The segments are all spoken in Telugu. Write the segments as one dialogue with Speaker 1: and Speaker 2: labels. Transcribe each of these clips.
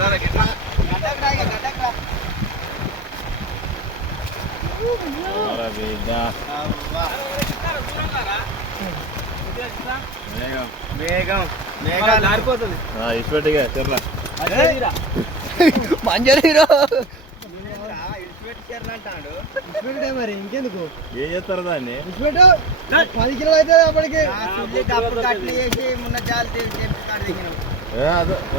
Speaker 1: Bora,
Speaker 2: vida.
Speaker 3: మరి ఇంకెందుకు
Speaker 2: ఏం చేస్తారు దాన్ని
Speaker 3: పది కిలో అయితే అప్పటికి
Speaker 4: అప్పుడు కట్లు చేసి ముందే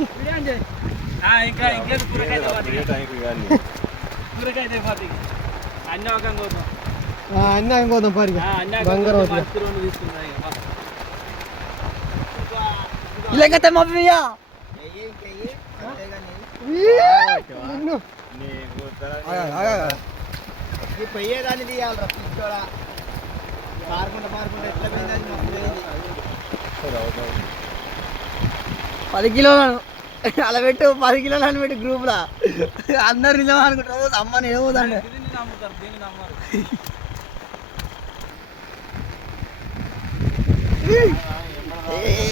Speaker 2: അന്നാകം
Speaker 3: കോന്നം പാരി
Speaker 5: ഇല്ലെങ്കത്തെ പതി കിലോ വേണം అలా పది కిలోలు అని పెట్టు గ్రూప్ లా అందరు నిజం అనుకుంటారు అమ్మని ఏమవుతాండి